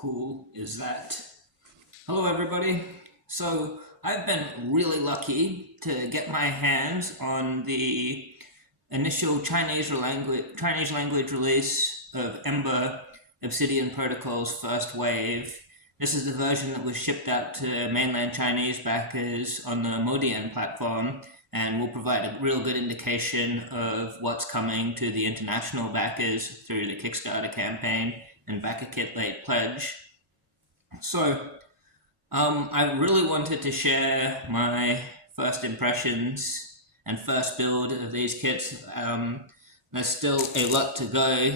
cool is that? Hello everybody. So I've been really lucky to get my hands on the initial Chinese language release of EMBER, Obsidian Protocol's first wave. This is the version that was shipped out to mainland Chinese backers on the Modian platform, and will provide a real good indication of what's coming to the international backers through the Kickstarter campaign and Backer Kit Late Pledge. So, I really wanted to share my first impressions and first build of these kits. There's still a lot to go.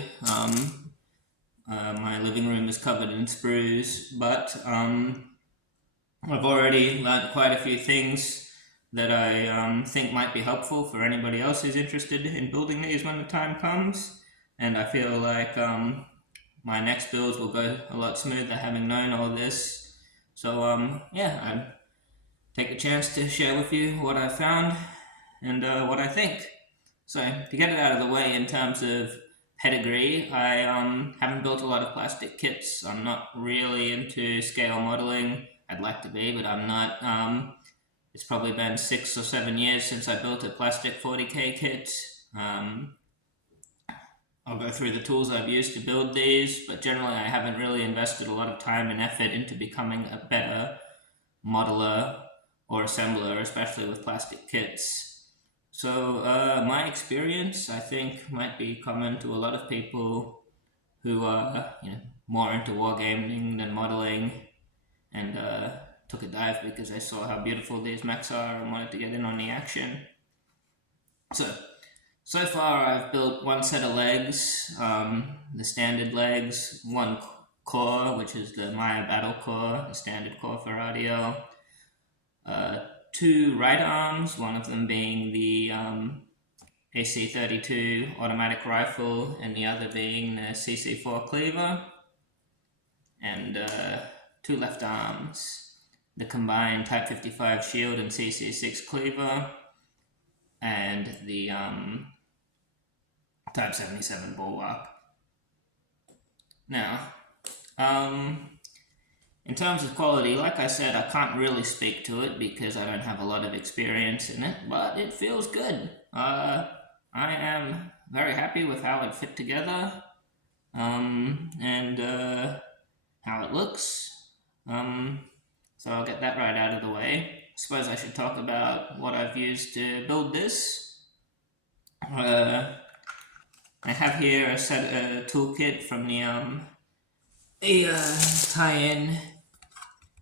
My living room is covered in sprues, but I've already learned quite a few things that I think might be helpful for anybody else who's interested in building these when the time comes. And I feel like my next builds will go a lot smoother having known all this. So yeah, I take the chance to share with you what I found and what I think. So to get it out of the way in terms of pedigree, I haven't built a lot of plastic kits. I'm not really into scale modeling. I'd like to be, but I'm not. It's probably been 6 or 7 years since I built a plastic 40k kit. I'll go through the tools I've used to build these, but generally I haven't really invested a lot of time and effort into becoming a better modeler or assembler, especially with plastic kits. So my experience, I think, might be common to a lot of people who are more into wargaming than modeling, and took a dive because I saw how beautiful these mechs are and wanted to get in on the action. So far I've built one set of legs, the standard legs, one core, which is the Maya battle core, the standard core for RDL, two right arms, one of them being the AC-32 automatic rifle and the other being the CC-4 cleaver, and two left arms, the combined Type 55 shield and CC-6 cleaver, and the Type 77 bulwark. Now, in terms of quality, like I said, I can't really speak to it because I don't have a lot of experience in it, but it feels good. I am very happy with how it fit together, and how it looks. So I'll get that right out of the way. I suppose I should talk about what I've used to build this. I have here a toolkit from the tie-in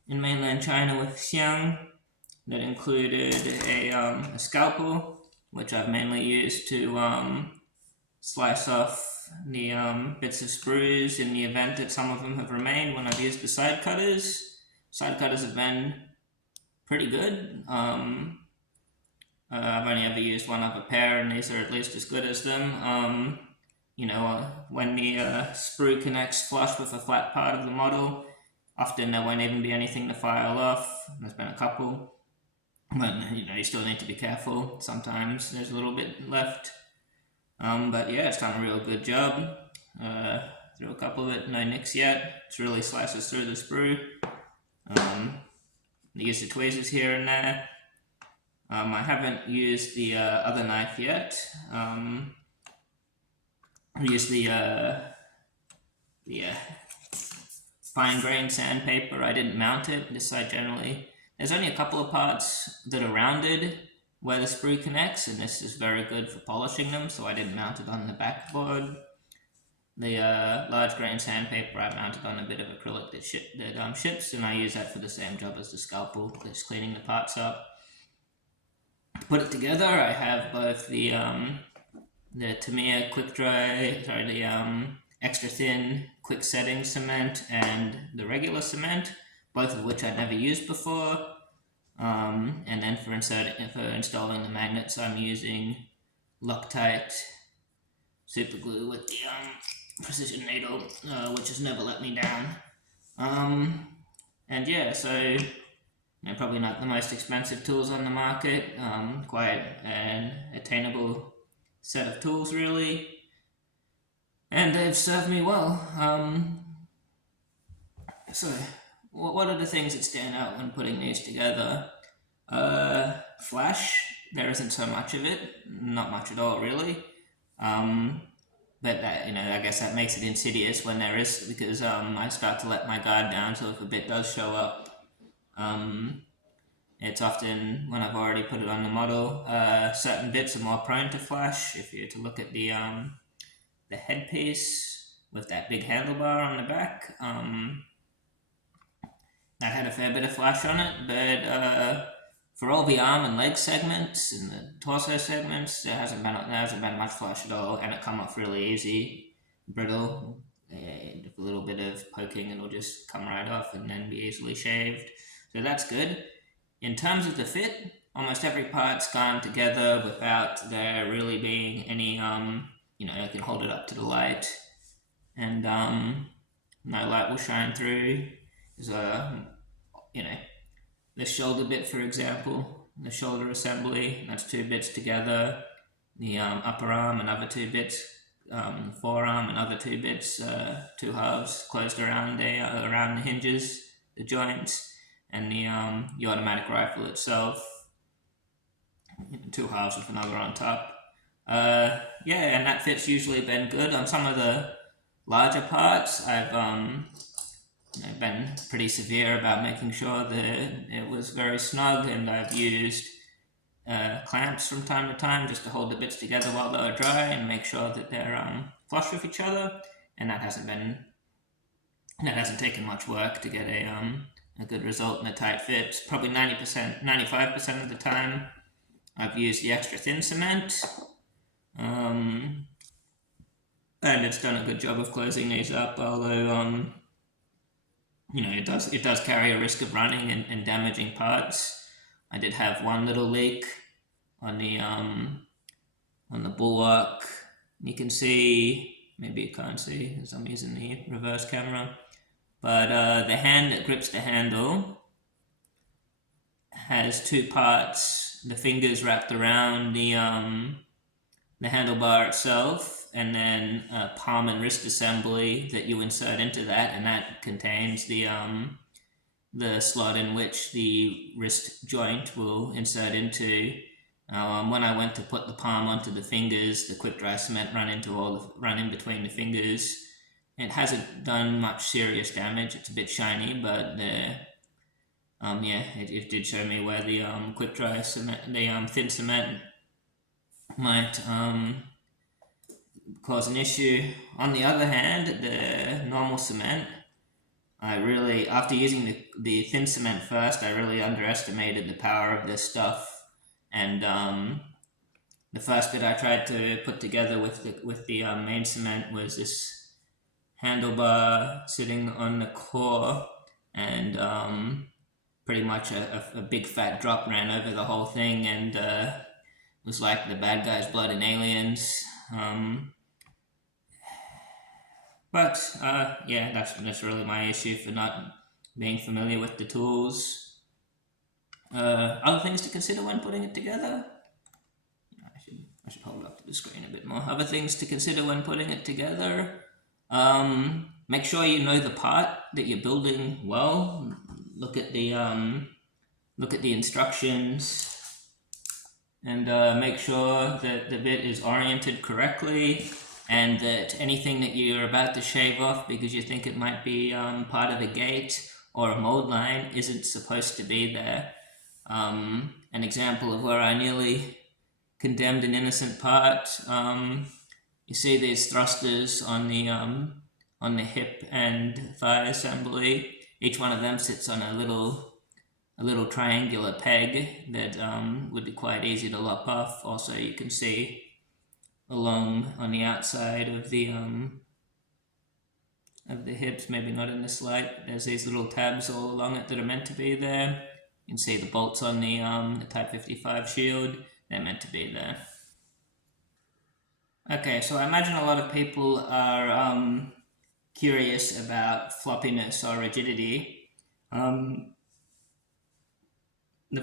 in mainland China with Xiang that included a scalpel, which I've mainly used to slice off the bits of sprues in the event that some of them have remained when I've used the side cutters. Side cutters have been pretty good. I've only ever used one other pair, and these are at least as good as them. When the sprue connects flush with a flat part of the model, often there won't even be anything to file off. There's been a couple, but you still need to be careful. Sometimes there's a little bit left. But yeah, it's done a real good job. Through a couple of it, no nicks yet. It really slices through the sprue. Use the tweezers here and there. I haven't used the other knife yet. I used the fine grained sandpaper. I didn't mount it. This side generally, there's only a couple of parts that are rounded where the sprue connects, and this is very good for polishing them, so I didn't mount it on the backboard. The large grain sandpaper I mounted on a bit of acrylic that ships, and I use that for the same job as the scalpel, just cleaning the parts up. To put it together, I have both the Tamiya the extra thin quick setting cement and the regular cement, both of which I'd never used before. And then for installing the magnets, I'm using Loctite super glue with the precision needle, which has never let me down. And yeah, so probably not the most expensive tools on the market, quite an attainable set of tools really, and they've served me well. So, what are the things that stand out when putting these together? Flash, there isn't so much of it, not much at all, really. But that, I guess that makes it insidious when there is, because I start to let my guard down. So if a bit does show up, it's often when I've already put it on the model. Certain bits are more prone to flash. If you were to look at the headpiece with that big handlebar on the back, that had a fair bit of flash on it, but for all the arm and leg segments and the torso segments, there hasn't been much flash at all, and it come off really easy, brittle. A little bit of poking and it'll just come right off and then be easily shaved. So that's good. In terms of the fit, almost every part's gone together without there really being any, I can hold it up to the light and no light will shine through. There's the shoulder bit, for example, the shoulder assembly, that's 2 bits together. The upper arm, another 2 bits. Forearm, another 2 bits, 2 halves closed around the hinges, the joints, and the automatic rifle itself, 2 halves with another on top. And that fit's usually been good. On some of the larger parts, I've been pretty severe about making sure that it was very snug, and I've used clamps from time to time just to hold the bits together while they're dry and make sure that they're flush with each other. And that hasn't taken much work to get a good result in a tight fit. Probably 90%, 95% of the time, I've used the extra thin cement, and it's done a good job of closing these up. Although it does carry a risk of running and damaging parts. I did have one little leak on the bulwark. You can see, maybe you can't see as I'm using the reverse camera, but the hand that grips the handle has 2 parts. The fingers wrapped around the handlebar itself, and then a palm and wrist assembly that you insert into that, and that contains the slot in which the wrist joint will insert into. When I went to put the palm onto the fingers, the quick dry cement run in between the fingers. It hasn't done much serious damage. It's a bit shiny, but it did show me where the quick dry cement, the thin cement, might cause an issue. On the other hand, the normal cement, after using the thin cement first, I really underestimated the power of this stuff. And the first bit I tried to put together with the main cement was this handlebar sitting on the core, and pretty much a big fat drop ran over the whole thing, and was like the bad guy's blood in Aliens. But that's really my issue for not being familiar with the tools. Other things to consider when putting it together. I should hold up to the screen a bit more. Other things to consider when putting it together. Make sure you know the part that you're building well. Look at the instructions, and make sure that the bit is oriented correctly, and that anything that you're about to shave off because you think it might be part of a gate or a mold line isn't supposed to be there. An example of where I nearly condemned an innocent part. You see these thrusters on the hip and thigh assembly. Each one of them sits on a little triangular peg that would be quite easy to lop off. Also, you can see along on the outside of the hips, maybe not in this light, there's these little tabs all along it that are meant to be there. You can see the bolts on the Type 55 shield, they're meant to be there. Okay, so I imagine a lot of people are curious about floppiness or rigidity. The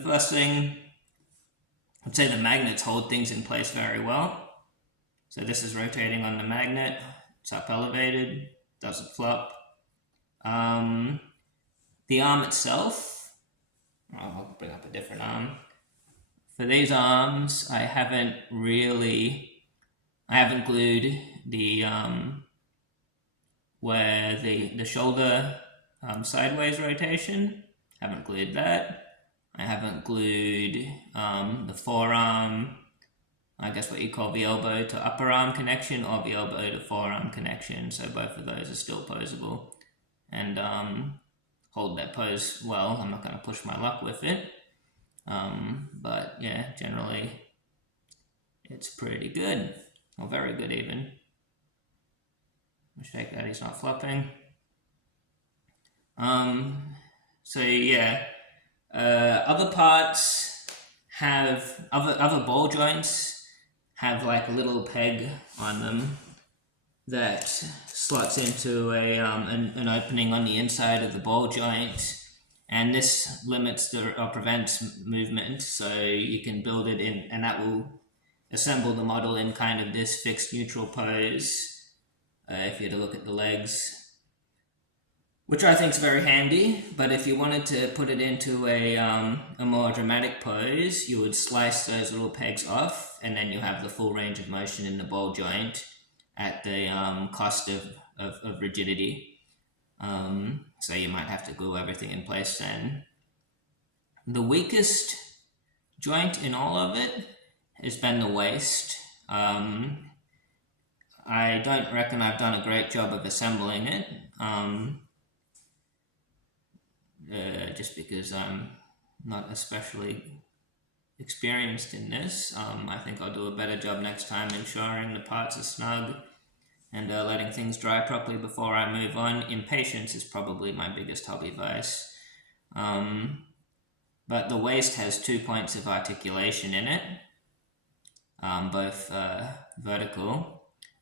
first thing, I'd say the magnets hold things in place very well. So this is rotating on the magnet, it's up elevated, doesn't flop. the arm itself, I'll bring up a different arm. For these arms, I haven't glued the where the shoulder sideways rotation. Haven't glued that. I haven't glued the forearm, I guess what you call the elbow to upper arm connection, or the elbow to forearm connection. So both of those are still posable and hold that pose well. I'm not going to push my luck with it. But yeah, generally it's pretty good, or very good even. Check that he's not flopping. So yeah, other parts have other ball joints have like a little peg on them that slots into an opening on the inside of the ball joint, and this limits or prevents movement. So you can build it in, and that will assemble the model in kind of this fixed neutral pose. If you had to look at the legs, which I think is very handy. But if you wanted to put it into a more dramatic pose, you would slice those little pegs off, and then you have the full range of motion in the ball joint at the cost of rigidity. So you might have to glue everything in place then. The weakest joint in all of it has been the waist. I don't reckon I've done a great job of assembling it, just because I'm not especially experienced in this. I think I'll do a better job next time ensuring the parts are snug and letting things dry properly before I move on. Impatience is probably my biggest hobby vice. But the waist has 2 points of articulation in it, both vertical.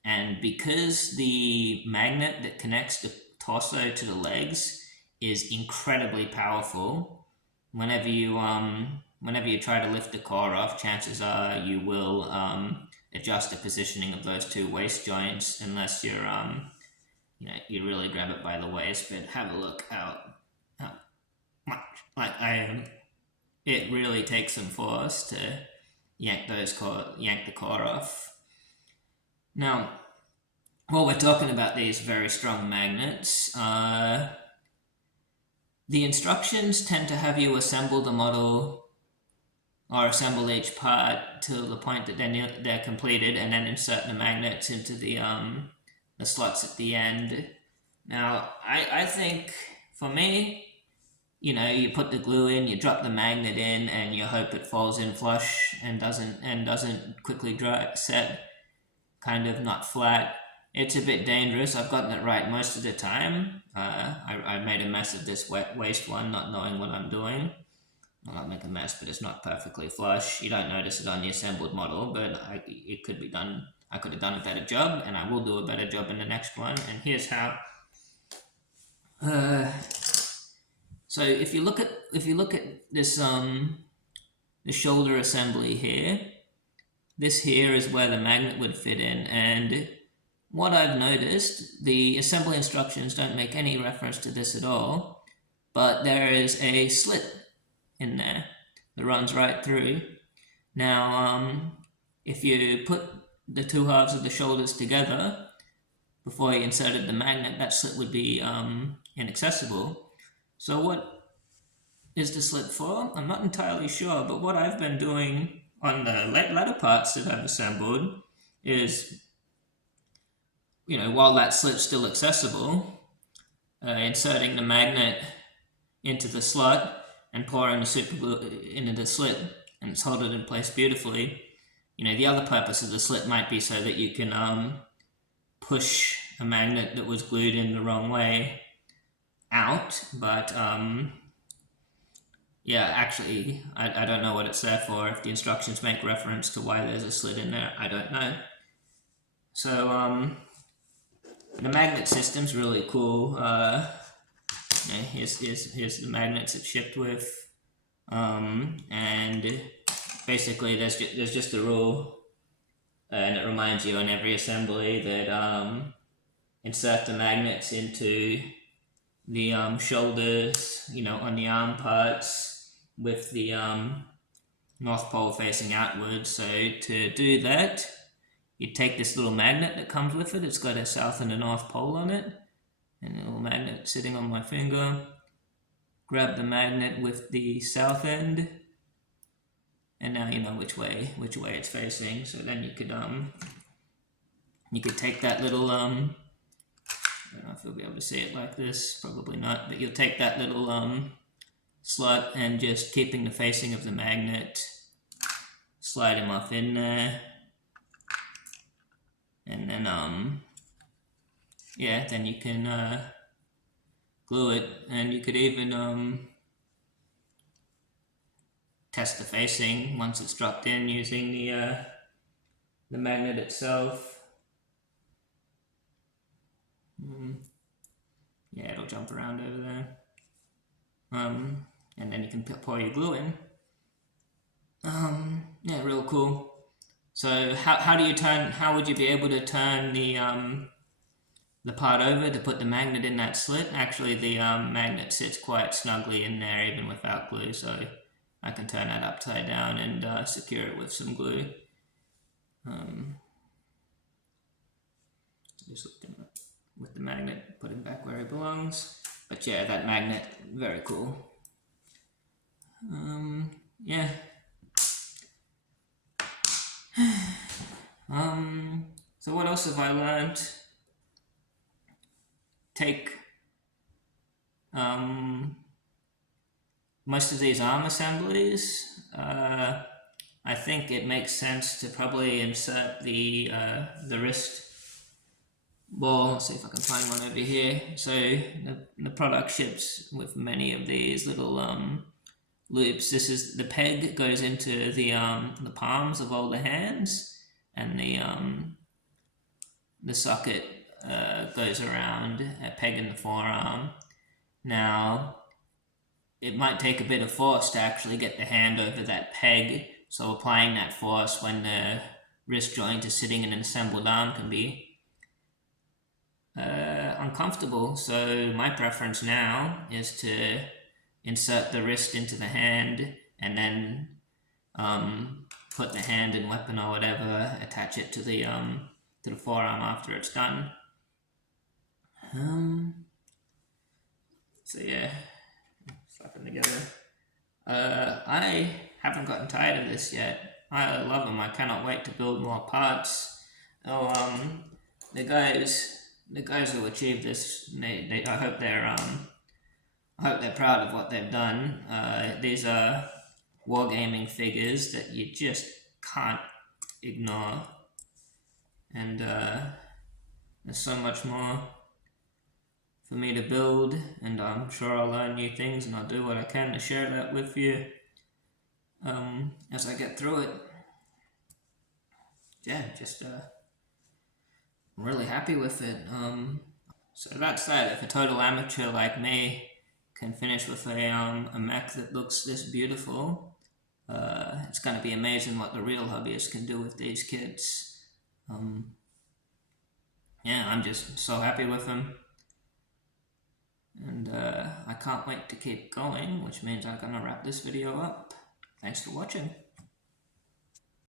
And because the magnet that connects the torso to the legs is incredibly powerful, whenever you try to lift the core off, chances are you will adjust the positioning of those two waist joints, unless you're you really grab it by the waist. But have a look how much it really takes some force to yank the core off. Now, while we're talking about these very strong magnets, the instructions tend to have you assemble the model or assemble each part to the point that then they're completed, and then insert the magnets into the slots at the end. Now, I think for me, you put the glue in, you drop the magnet in, and you hope it falls in flush and doesn't quickly set kind of not flat. It's a bit dangerous. I've gotten it right most of the time. I made a mess of this waist one, not knowing what I'm doing. Well, not make a mess, but it's not perfectly flush. You don't notice it on the assembled model, but it could be done. I could have done a better job, and I will do a better job in the next one. And here's how. So if you look at this the shoulder assembly here, this here is where the magnet would fit in, and what I've noticed, the assembly instructions don't make any reference to this at all, but there is a slit in there that runs right through. Now, if you put the two halves of the shoulders together before you inserted the magnet, that slit would be inaccessible. So what is the slit for? I'm not entirely sure, but what I've been doing on the latter parts that I've assembled is, while that slit's still accessible, inserting the magnet into the slot and pouring the super glue into the slit, and it's held it in place beautifully. The other purpose of the slit might be so that you can push a magnet that was glued in the wrong way out, but actually, I don't know what it's there for. If the instructions make reference to why there's a slit in there, I don't know. So, the magnet system's really cool. Here's the magnets it's shipped with, and basically there's just a rule, and it reminds you on every assembly that insert the magnets into the shoulders, you know, on the arm parts with the North Pole facing outwards. So to do that, you take this little magnet that comes with it. It's got a South and a North Pole on it, and a little magnet sitting on my finger. Grab the magnet with the south end, and now you know which way it's facing. So then you could take that little I don't know if you'll be able to see it like this, probably not, but you'll take that little slot and just keeping the facing of the magnet, slide him off in there, and then yeah, then you can glue it, and you could even test the facing once it's dropped in using the magnet itself. Yeah, it'll jump around over there. And then you can pour your glue in. Yeah, real cool. So how would you be able to turn the part over to put the magnet in that slit? Actually, the magnet sits quite snugly in there even without glue, so I can turn that upside down and secure it with some glue. Just with the magnet, put it back where it belongs. But yeah, that magnet, very cool. Yeah. So what else have I learned? Take most of these arm assemblies. I think it makes sense to probably insert the wrist ball. Let's see if I can find one over here. So the product ships with many of these little loops. This is the peg goes into the palms of all the hands, and the socket goes around a peg in the forearm. Now, it might take a bit of force to actually get the hand over that peg, so applying that force when the wrist joint is sitting in an assembled arm can be uncomfortable. So my preference now is to insert the wrist into the hand and then put the hand and weapon or whatever, attach it to the forearm after it's done. So yeah, slap them together. I haven't gotten tired of this yet. I love them. I cannot wait to build more parts. Oh, the guys who achieved this, I hope they're proud of what they've done. These are wargaming figures that you just can't ignore, and there's so much more for me to build, and I'm sure I'll learn new things, and I'll do what I can to share that with you as I get through it. Yeah, just I'm really happy with it. So that's that. If a total amateur like me can finish with a mech that looks this beautiful, it's going to be amazing what the real hobbyists can do with these kits. Yeah, I'm just so happy with them. And I can't wait to keep going, which means I'm going to wrap this video up. Thanks for watching.